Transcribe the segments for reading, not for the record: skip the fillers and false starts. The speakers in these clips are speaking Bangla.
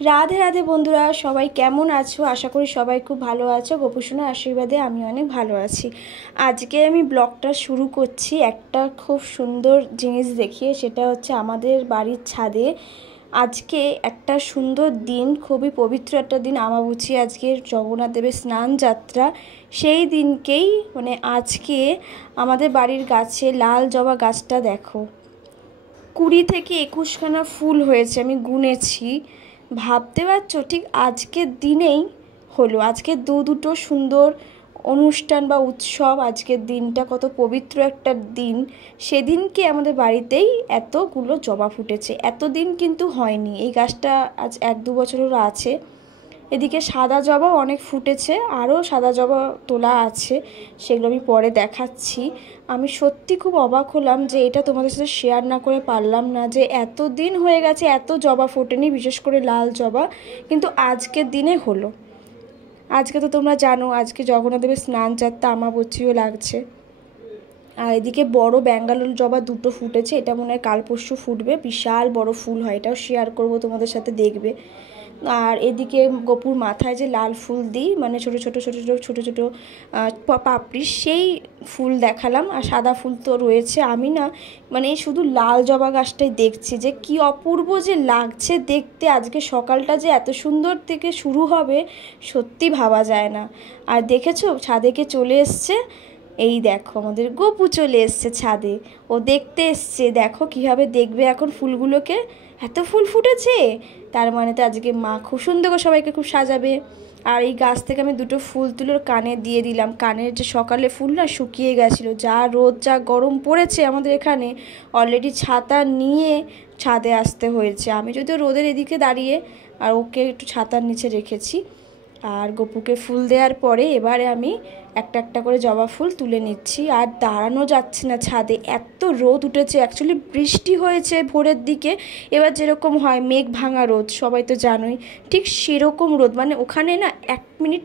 রাধে রাধে বন্ধুরা, সবাই কেমন আছো? আশা করি সবাই খুব ভালো আছো। গোপুসোনার আশীর্বাদে আমি অনেক ভালো আছি। আজকে আমি ব্লগটা শুরু করছি একটা খুব সুন্দর জিনিস দেখিয়ে, সেটা হচ্ছে আমাদের বাড়ির ছাদে আজকে একটা সুন্দর দিন, খুবই পবিত্র একটা দিন, আমাবুচি, আজকে জগন্নাথ দেবের স্নান যাত্রা। সেই দিনকেই আজকে আমাদের বাড়ির গাছে লাল জবা গাছটা দেখো 20 থেকে 21খানা ফুল হয়েছে, আমি গুনেছি। ভাবতে পারছো ঠিক আজকের দিনেই হলো, আজকে দুটো সুন্দর অনুষ্ঠান বা উৎসব। আজকের দিনটা কত পবিত্র একটা দিন, সেদিনকে আমাদের বাড়িতেই এতগুলো জবা ফুটেছে। এতদিন কিন্তু হয়নি, এই গাছটা আজ 1-2 বছরেরও আছে। এদিকে সাদা জবাও অনেক ফুটেছে, আরও সাদা জবা তোলা আছে, সেগুলো আমি পরে দেখাচ্ছি। আমি সত্যি খুব অবাক হলাম যে এটা তোমাদের সাথে শেয়ার না করে পারলাম না, যে এত দিন হয়ে গেছে এত জবা ফোটেনি, বিশেষ করে লাল জবা, কিন্তু আজকের দিনে হলো। আজকে তো তোমরা জানো আজকে জগন্নাথ দেবের স্নান যাত্রা, আমাবস্যাও লাগছে। আর এদিকে বড় ব্যাঙ্গালোর জবা দুটো ফুটেছে, এটা মনে হয় কাল পরশু ফুটবে, বিশাল বড় ফুল হয়, এটাও শেয়ার করব তোমাদের সাথে, দেখবে। আর এদিকে গোপুর মাথায় যে লাল ফুল দিই, ছোটো ছোটো ছোটো ছোটো ছোটো ছোটো পাপড়ি, সেই ফুল দেখালাম। আর সাদা ফুল তো রয়েছে। আমি না শুধু লাল জবা গাছটাই দেখছি যে কি অপূর্ব যে লাগছে দেখতে। আজকে সকালটা যে এত সুন্দর থেকে শুরু হবে সত্যি ভাবা যায় না। আর দেখেছো ছাদেকে চলে এসছে, এই দেখো আমাদের গপু চলে এসছে ছাদে, ও দেখতে এসছে। দেখো কীভাবে দেখবে এখন ফুলগুলোকে, এত ফুল ফুটেছে, তার মানে তো আজকে মা খুব সুন্দর করে সবাইকে খুব সাজাবে। আর এই গাছ থেকে আমি দুটো ফুল তুলে কানে দিয়ে দিলাম। কানের যে সকালে ফুল না শুকিয়ে গেছিলো, যা রোদ যা গরম পড়েছে আমাদের এখানে, অলরেডি ছাতা নিয়ে ছাদে আসতে হয়েছে। আমি যদিও রোদের এদিকে দাঁড়িয়ে আর ওকে একটু ছাতার নিচে রেখেছি। আর গপুকে ফুল দেওয়ার পরে এবারে আমি একটা একটা করে জবা ফুল তুলে নিচ্ছি। আর দাঁড়ানো যাচ্ছে না ছাদে, এত রোদ উঠেছে। অ্যাকচুয়ালি বৃষ্টি হয়েছে ভোরের দিকে, এবার যেরকম হয় মেঘ ভাঙা রোদ, সবাই তো জানোই, ঠিক সেরকম রোদ। ওখানে না 1 মিনিট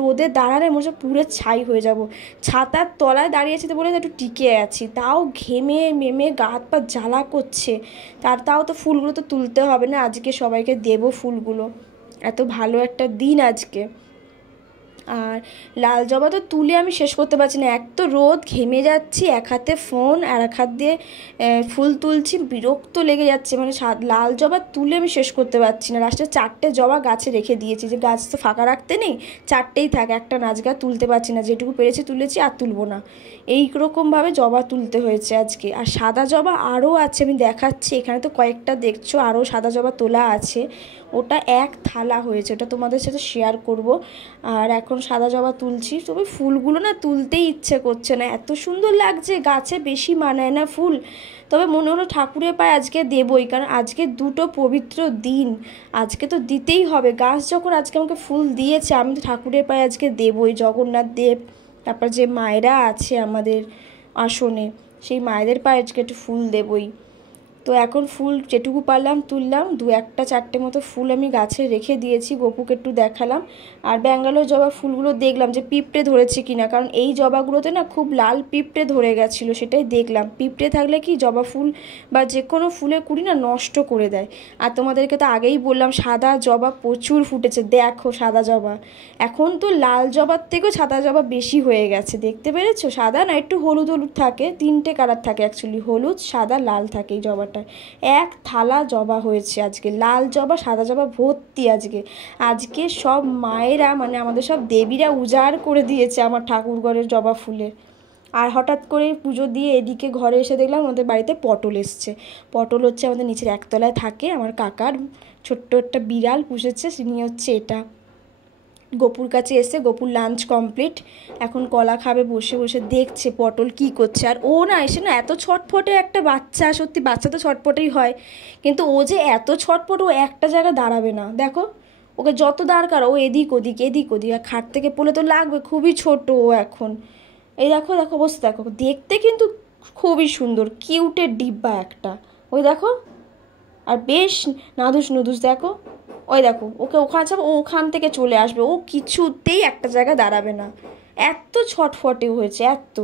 রোদে দাঁড়ালে মনে পুরো ছাই হয়ে যাব। ছাতার তলায় দাঁড়িয়েছি তো বলে একটু টিকে আছি, তাও ঘেমে মেমে গা হাত পা জ্বালা করছে। তাও তো ফুলগুলো তো তুলতে হবে না, আজকে সবাইকে দেবো ফুলগুলো, এত ভালো একটা দিন আজকে। আর লাল জবা তো তুলে আমি শেষ করতে পারছি না, এক তো রোদ, ঘেমে যাচ্ছি, এক হাতে ফোন আর এক হাত দিয়ে ফুল তুলছি, বিরক্ত লেগে যাচ্ছে। লাল জবা তুলে আমি শেষ করতে পারছি না। লাস্টে 4টে জবা গাছে রেখে দিয়েছি, যে গাছ তো ফাঁকা রাখতে নেই, 4টেই থাকে, একটা নাচগা তুলতে পারছি না, যেটুকু পেরেছি তুলেছি, আর তুলবো না। এইরকমভাবে জবা তুলতে হয়েছে আজকে। আর সাদা জবা আরও আছে, আমি দেখাচ্ছি, এখানে তো কয়েকটা দেখছো, আরও সাদা জবা তোলা আছে, ওটা 1 থালা হয়েছে, ওটা তোমাদের সাথে শেয়ার করব। আর এখন সাদা জবা তুলছি, তবে ফুলগুলো না তুলতেই ইচ্ছে করছে না, এত সুন্দর লাগছে, গাছে বেশি মানায় না ফুল। তবে মনে হলো ঠাকুরের পায়ে আজকে দেবই, কারণ আজকে দুটো পবিত্র দিন, আজকে তো দিতেই হবে। গাছ যখন আজকে আমাকে ফুল দিয়েছে, আমি তো ঠাকুরের পায়ে আজকে দেবই। জগন্নাথ দেব, তারপর যে মায়েরা আছে আমাদের আসনে, সেই মায়েদের পায়ে আজকে একটু ফুল দেবই। তো এখন ফুল যেটুকু পারলাম তুললাম, 2-4টে মতো ফুল আমি গাছে রেখে দিয়েছি, গপুকে একটু দেখালাম। আর ব্যাঙ্গালোর জবা ফুলগুলো দেখলাম যে পিঁপড়ে ধরেছে কিনা, কারণ এই জবাগুলোতে না খুব লাল পিঁপড়ে ধরে গেছিলো, সেটাই দেখলাম। পিঁপড়ে থাকলে কি জবা ফুল বা যে কোনো ফুলের কুড়ি না নষ্ট করে দেয়। আর তোমাদেরকে তো আগেই বললাম সাদা জবা প্রচুর ফুটেছে, দেখো সাদা জবা, এখন তো লাল জবার থেকেও সাদা জবা বেশি হয়ে গেছে, দেখতে পেরেছো? সাদা না, একটু হলুদ হলুদ থাকে, 3টে কালার থাকে অ্যাকচুয়ালি, হলুদ সাদা লাল থাকে এই জবাটা। 1 থালা জবা হয়েছে আজকে, লাল জবা সাদা জবা ভর্তি আজকে। আজকে সব মায়েরা আমাদের সব দেবীরা উজাড় করে দিয়েছে আমার ঠাকুরঘরের জবা ফুলের। আর হঠাৎ করে পুজো দিয়ে এদিকে ঘরে এসে দেখলাম আমাদের বাড়িতে পটল এসছে। পটল হচ্ছে আমাদের নিচের একতলায় থাকে, আমার কাকার ছোট্ট একটা বিড়াল পুষেছে, তিনি হচ্ছে এটা। গপুর কাছে এসে গপুর লাঞ্চ কমপ্লিট, এখন কলা খাবে, বসে বসে দেখছে পটল কি করছে। আর ও না এসে না এত ছটফটে একটা বাচ্চা, সত্যি বাচ্চা তো ছটফটেই হয়, কিন্তু ও যে এত ছটফট, ও একটা জায়গায় দাঁড়াবে না। দেখো ওকে যত দরকার ও এদিক ওদিক এদিক ওদিক, আর খাট থেকে পড়লে তো লাগবে, খুবই ছোট ও এখন। এই দেখো দেখো অবস্থা দেখো, দেখতে কিন্তু খুবই সুন্দর, কিউটের ডিব্বা একটা, ওই দেখো। আর বেশ নাদুস নুদুস, দেখো ওই দেখো, ওকে ওখানে যাবো, ও ওখান থেকে চলে আসবে, ও কিছুতেই একটা জায়গায় দাঁড়াবে না, এত ছটফটে হয়েছে, এত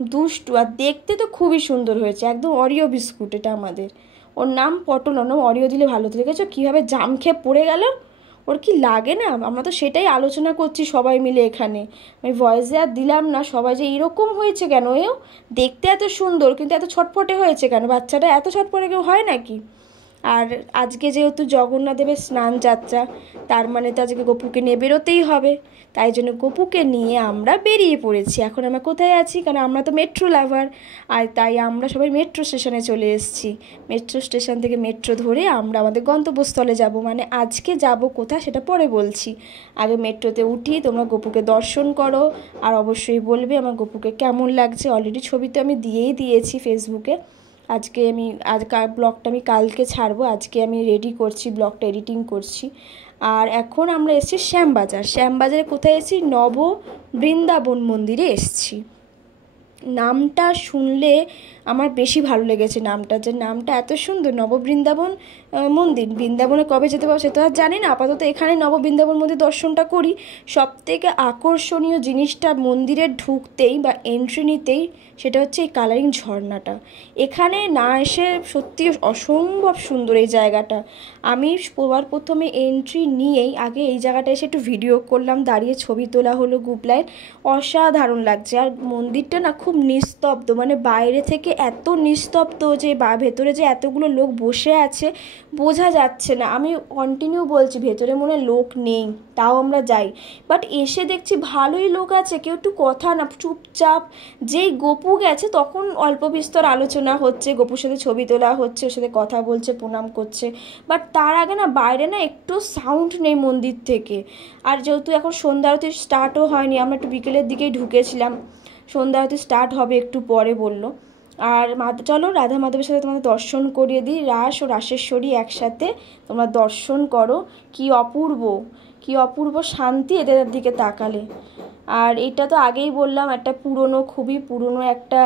দুষ্টু। আর দেখতে তো খুবই সুন্দর হয়েছে, একদম অরিও বিস্কুট এটা আমাদের। ও ওর নাম পটল, ওর নাম অরিও দিলে ভালো হতো। দেখেছো কীভাবে জাম খেয়ে পড়ে গেল, ওর কি লাগে না? আমরা তো সেটাই আলোচনা করছি সবাই মিলে এখানে। আমি ভয়েসে আর দিলাম না, সবাই যে এরকম হয়েছে কেন, এও দেখতে এত সুন্দর কিন্তু এত ছটপটে হয়েছে কেন? বাচ্চাটা এত ছটপটে কেউ হয় নাকি? আর আজকে যেহেতু জগন্নাথ দেবের স্নান যাত্রা, তার মানে তো আজকে গপুকে নিয়ে বেরোতেই হবে। তাই জন্য গপুকে নিয়ে আমরা বেরিয়ে পড়েছি। এখন আমরা কোথায় আছি, কারণ আমরা তো মেট্রো লাভার, আর তাই আমরা সবাই মেট্রো স্টেশনে চলে এসেছি। মেট্রো স্টেশন থেকে মেট্রো ধরে আমরা আমাদের গন্তব্যস্থলে যাব। মানে আজকে যাব কোথায় সেটা পরে বলছি, আগে মেট্রোতে উঠি, তোমরা গপুকে দর্শন করো, আর অবশ্যই বলবে আমার গপুকে কেমন লাগছে। অলরেডি ছবি তো আমি দিয়েই দিয়েছি ফেসবুকে। আজকে আমি ব্লগটা আমি কালকে ছাড়বো, আজকে আমি রেডি করছি, ব্লগটা এডিটিং করছি। আর এখন আমরা এসেছি শ্যামবাজার। শ্যামবাজারে কোথায় এসেছি? নব বৃন্দাবন মন্দিরে এসেছি। নামটা শুনলে আমার বেশি ভালো লেগেছে নামটা, যে নামটা এত সুন্দর, নববৃন্দাবন মন্দির। বৃন্দাবনে কবে যেতে পারবো সে তো আর জানি না, আপাতত এখানে নববৃন্দাবন মন্দির দর্শনটা করি। সবথেকে আকর্ষণীয় জিনিসটা মন্দিরে ঢুকতেই বা এন্ট্রি নিতেই সেটা হচ্ছে এই কালারিং ঝর্ণাটা। এখানে না এসে সত্যি অসম্ভব সুন্দর এই জায়গাটা। আমি প্রথমে এন্ট্রি নিয়েই আগে এই জায়গাটা এসে একটু ভিডিও করলাম, দাঁড়িয়ে ছবি তোলা হলো গুবলায়, অসাধারণ লাগছে। আর মন্দিরটা না খুব নিস্তব্ধ, মানে বাইরে থেকে এত নিস্তব্ধ যে ভেতরে যে এতগুলো লোক বসে আছে বোঝা যাচ্ছে না। আমি কন্টিনিউ বলছি ভেতরে মনে লোক নেই, তাও আমরা যাই, বাট এসে দেখছি ভালোই লোক আছে, কেউ একটু কথা না, চুপচাপ। যেই গপু গেছে তখন অল্প বিস্তর আলোচনা হচ্ছে, গপুর সাথে ছবি তোলা হচ্ছে, ওর সাথে কথা বলছে, প্রণাম করছে, বাট তার আগে না বাইরে না একটু সাউন্ড নেই মন্দির থেকে। আর যেহেতু এখন সন্ধ্যা আরতি স্টার্টও হয়নি, আমরা একটু বিকেলের দিকেই ঢুকেছিলাম, সন্ধ্যা আরতি স্টার্ট হবে একটু পরে বললো। আর চলো রাধা মাধবের সাথে তোমাদের দর্শন করিয়ে দিই, রাস ও রাসেশ্বরী একসাথে তোমরা দর্শন করো। কি অপূর্ব, কি অপূর্ব শান্তি এদের দিকে তাকালে। আর এটা তো আগেই বললাম, একটা পুরনো, খুবই পুরনো একটা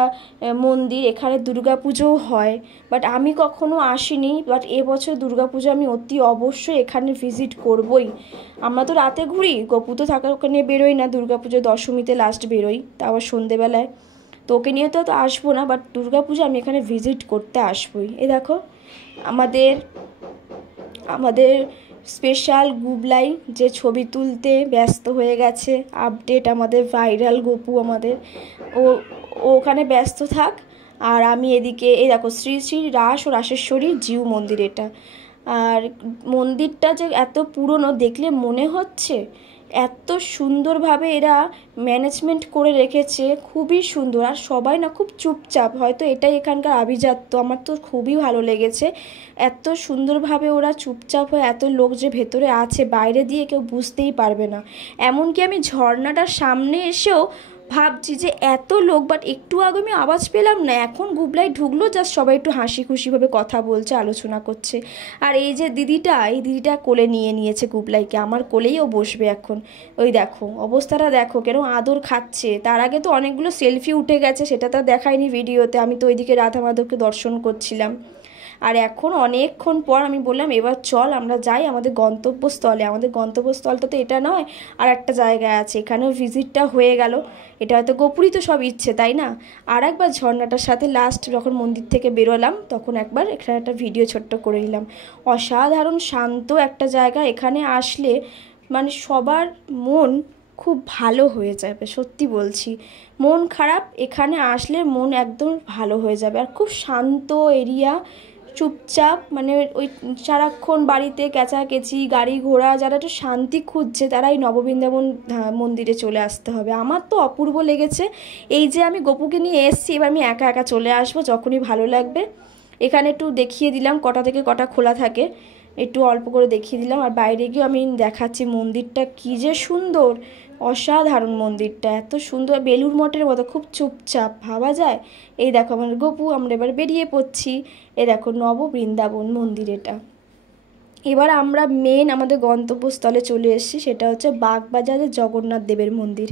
মন্দির, এখানে দুর্গাপুজোও হয়, বাট আমি কখনো আসিনি, বাট এবছর দুর্গাপুজো আমি অতি অবশ্যই এখানে ভিজিট করবই। আমরা তো রাতে ঘুরি, গপু তো থাকার ওখানে বেরোই না, দুর্গাপুজো দশমীতে লাস্ট বেরোই, তা আবার সন্ধেবেলায়, তো ওকে নিয়ে তো আসবো না, বাট দুর্গাপুজো আমি এখানে ভিজিট করতে আসবোই। এই দেখো আমাদের আমাদের স্পেশাল গুবলাই যে ছবি তুলতে ব্যস্ত হয়ে গেছে, আপডেট আমাদের ভাইরাল গপু আমাদের, ও ওখানে ব্যস্ত থাক। আর আমি এদিকে এই দেখো শ্রী শ্রী রাস ও রাসেশ্বরী জিউ মন্দির এটা। আর মন্দিরটা যে এত পুরনো দেখলে মনে হচ্ছে, এত সুন্দরভাবে এরা ম্যানেজমেন্ট করে রেখেছে, খুবই সুন্দর। আর সবাই না খুব চুপচাপ, হয়তো এটাই এখানকার আভিজাত্য, আমার তো খুবই ভালো লেগেছে। এত সুন্দরভাবে ওরা চুপচাপ হয়ে, এত লোক যে ভেতরে আছে বাইরে দিয়ে কেউ বুঝতেই পারবে না। এমনকি আমি ঝর্ণাটার সামনে এসেও ভাবছি যে এত লোক, বাট একটু আগে আমি আওয়াজ পেলাম না, এখন গুবলাই ঢুকলো, জাস্ট সবাই একটু হাসি খুশিভাবে কথা বলছে, আলোচনা করছে। আর এই যে দিদিটা, এই দিদিটা কোলে নিয়ে নিয়েছে গুবলাইকে, আমার কোলেই ও বসবে এখন। ওই দেখো অবস্থাটা দেখো, কেন আদর খাচ্ছে। তার আগে তো অনেকগুলো সেলফি উঠে গেছে, সেটা তো দেখায়নি ভিডিওতে, আমি তো ওইদিকে রাধা মাধবকে দর্শন করছিলাম। আর এখন অনেকক্ষণ পর আমি বললাম এবার চল আমরা যাই আমাদের গন্তব্যস্থলে। আমাদের গন্তব্যস্থলটা তো এটা নয়, আর একটা জায়গায় আছে, এখানেও ভিজিটটা হয়ে গেল। এটা হয়তো গোপুরই তো সব ইচ্ছে, তাই না? আর একবার ঝর্ণাটার সাথে লাস্ট যখন মন্দির থেকে বেরোলাম তখন একবার এখানে একটা ভিডিও ছোট্ট করে নিলাম। অসাধারণ শান্ত একটা জায়গা, এখানে আসলে মানে সবার মন খুব ভালো হয়ে যাবে, সত্যি বলছি। মন খারাপ, এখানে আসলে মন একদম ভালো হয়ে যাবে। আর খুব শান্ত এরিয়া, চুপচাপ, মানে ওই সারাক্ষণ বাড়িতে কেচাকেচি গাড়ি ঘোড়া, যারা একটু শান্তি খুঁজছে তারা এই নববৃন্দাবন মন্দিরে চলে আসতে হবে। আমার তো অপূর্ব লেগেছে। এই যে আমি গপুকে নিয়ে এসছি, এবার আমি একা একা চলে আসবো যখনই ভালো লাগবে। এখানে একটু দেখিয়ে দিলাম কটা থেকে কটা খোলা থাকে, একটু অল্প করে দেখিয়ে দিলাম। আর বাইরে গিয়ে আমি দেখাচ্ছি মন্দিরটা কী যে সুন্দর, অসাধারণ মন্দিরটা, এত সুন্দর, বেলুড় মঠের মতো, খুব চুপচাপ ভাবা যায়। এই দেখো আমার গপু, আমরা এবার বেরিয়ে পড়ছি। এই দেখো নব বৃন্দাবন মন্দির এটা। এবার আমরা মেন আমাদের গন্তব্যস্থলে চলে এসেছি, সেটা হচ্ছে বাগবাজারের জগন্নাথ দেবের মন্দির।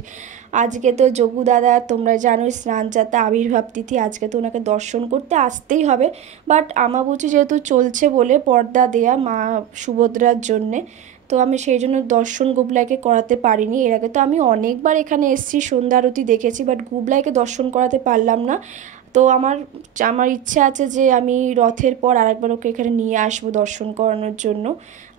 আজকে তো যোগু দাদা তোমরা জানোই স্নান যাত্রা আবির্ভাব তিথি, আজকে তো ওনাকে দর্শন করতে আসতেই হবে, বাট আমাবুচি যেহেতু চলছে বলে পর্দা দেয়া মা সুভদ্রার জন্যে, তো আমি সেই জন্য দর্শন গুবলাইকে করাতে পারিনি। এর আগে তো আমি অনেকবার এখানে এসেছি, সন্ধ্যা আরতি দেখেছি, বাট গুবলাইকে দর্শন করাতে পারলাম না। তো আমার আমার ইচ্ছে আছে যে আমি রথের পর আরেকবার ওকে এখানে নিয়ে আসবো দর্শন করানোর জন্য।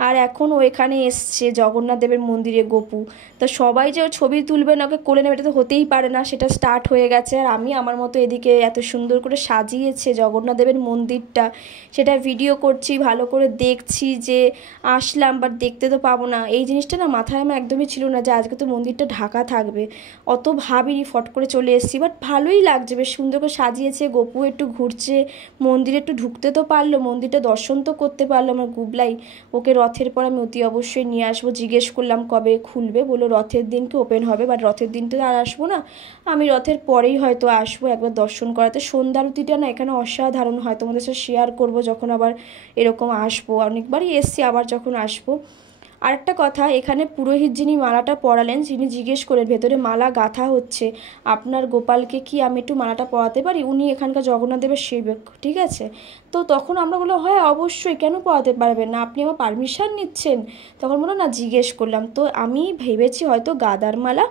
আর এখন ও এখানে এসছে জগন্নাথ দেবের মন্দিরে গপু, তো সবাই যে ও ছবি তুলবে না ওকে কোলে নেবে এটা তো হতেই পারে না, সেটা স্টার্ট হয়ে গেছে। আর আমি আমার মতো এদিকে এত সুন্দর করে সাজিয়েছে জগন্নাথ দেবের মন্দিরটা, সেটা ভিডিও করছি, ভালো করে দেখছি যে আসলাম বাট দেখতে তো পাবো না। এই জিনিসটা না মাথায় আমার একদমই ছিল না যে আজকে তো মন্দিরটা ঢাকা থাকবে, অত ভাবিনি, ফট করে চলে এসেছি। বাট ভালোই লাগছে, বেশ সুন্দর করে সাজিয়েছে, গপু একটু ঘুরছে, মন্দিরে একটু ঢুকতে তো পারলো, মন্দিরটা দর্শন তো করতে পারলো আমার গুবলাই। ওকে রথের পর আমি অতি অবশ্যই নিয়ে আসবো। জিজ্ঞেস করলাম কবে খুলবে, বললো রথের দিনকে ওপেন হবে, বাট রথের দিন তো আর আসবো না, আমি রথের পরেই হয়তো আসবো একবার দর্শন করাতে। সন্ধ্যা আরতিটা না এখানে অসাধারণ হয়, তোমাদের সাথে শেয়ার করবো যখন আবার এরকম আসবো, অনেকবারই এসছি, আবার যখন আসবো। আরেকটা কথা, এখানে পুরোহিত যিনি মালাটা পরালেন তিনি জিজ্ঞেস করলেন ভেতরে মালা গাঁথা হচ্ছে, আপনার গোপালকে কি আমি একটু মালাটা পরাতে পারি, উনি এখানকার জগন্নাথ দেবের সেবক, ঠিক আছে? তো তখন আমরা বললাম হয় অবশ্যই, কেন পরাতে পারবেন না, আপনি আমার পারমিশন নিচ্ছেন? তখন বললো না জিজ্ঞেস করলাম। তো আমি ভেবেছি হয়তো গাঁদার মালা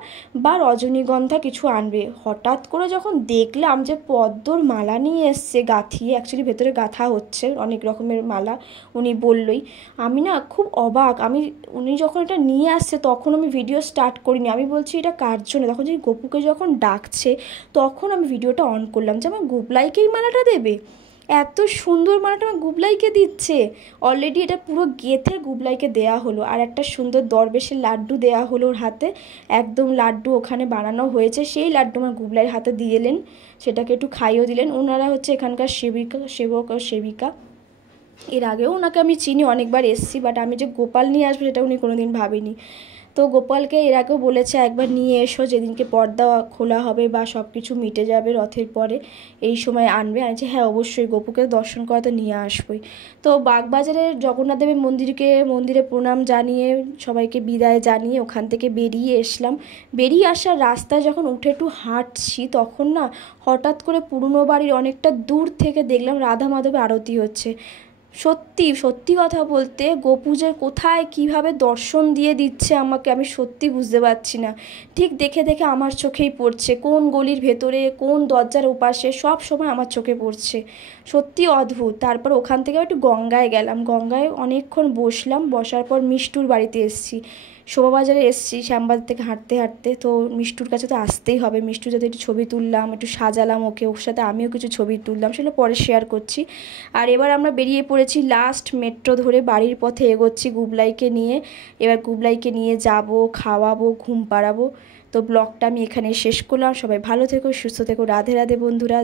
বা রজনীগন্ধা কিছু আনবে, হঠাৎ করে যখন দেখলাম যে পদ্মর মালা নিয়ে এসছে গাঁথিয়ে, অ্যাকচুয়ালি ভেতরে গাঁথা হচ্ছে অনেক রকমের মালা, উনি বললই। আমি না খুব অবাক, উনি যখন এটা নিয়ে আসছে তখন আমি ভিডিও স্টার্ট করিনি, আমি বলছি এটা কার জন্য, তখন যে গপুকে যখন ডাকছে তখন আমি ভিডিওটা অন করলাম যে আমার গুবলাইকেই মালাটা দেবে, এত সুন্দর মালাটা আমার গুবলাইকে দিচ্ছে। অলরেডি এটা পুরো গেঁথে গুবলাইকে দেয়া হলো, আর একটা সুন্দর দরবেশের লাড্ডু দেয়া হলো ওর হাতে, একদম লাড্ডু ওখানে বানানো হয়েছে, সেই লাড্ডু আমার গুবলাইয়ের হাতে দিয়ে এলেন, সেটাকে একটু খাইয়েও দিলেন। ওনারা হচ্ছে এখানকার সেবক ও সেবিকা, এর আগেও ওনাকে আমি চিনি, অনেকবার এসছি, বাট আমি যে গোপাল নিয়ে আসবো সেটা উনি কোনোদিন ভাবিনি। তো গোপালকে এর আগেও বলেছে একবার নিয়ে এসো, যেদিনকে পর্দা খোলা হবে বা সব কিছু মিটে যাবে রথের পরে এই সময় আনবে। আমি হ্যাঁ অবশ্যই, গপুকে দর্শন করাতে নিয়ে আসবোই। তো বাগবাজারের জগন্নাথ দেবের মন্দিরে প্রণাম জানিয়ে সবাইকে বিদায় জানিয়ে ওখান থেকে বেরিয়ে এসলাম। বেরিয়ে আসার রাস্তায় যখন উঠে একটু হাঁটছি তখন না হঠাৎ করে পুরনো বাড়ির অনেকটা দূর থেকে দেখলাম রাধা মাধবের আরতি হচ্ছে। সত্যি সত্যি কথা বলতে গপু যে কোথায় কিভাবে দর্শন দিয়ে দিচ্ছে আমাকে, আমি সত্যি বুঝতে পারছি না। ঠিক দেখে দেখে আমার চোখেই পড়ছে, কোন গলির ভেতরে কোন দরজার ওপাশে সব সময় আমার চোখে পড়ছে, সত্যি অদ্ভুত। তারপর ওখান থেকে একটু গঙ্গায় গেলাম, গঙ্গায় অনেকক্ষণ বসলাম, বসার পর মিষ্টুর বাড়িতে এসেছি, শোভাবাজারে এসেছি শ্যামবাজার থেকে হাঁটতে হাঁটতে। তো মিষ্টুর কাছে তো আসতেই হবে, মিষ্টুর সাথে একটু ছবি তুললাম, একটু সাজালাম ওকে, ওর সাথে আমিও কিছু ছবি তুললাম, সেগুলো পরে শেয়ার করছি। আর এবার আমরা বেরিয়ে পড়েছি লাস্ট মেট্রো ধরে বাড়ির পথে এগোচ্ছি গুবলাইকে নিয়ে। এবার গুবলাইকে নিয়ে যাব, খাওয়াবো, ঘুম পাড়াবো। তো ব্লগটা আমি এখানে শেষ করলাম। সবাই ভালো থেকো, সুস্থ থেকো, রাধে রাধে বন্ধুরা।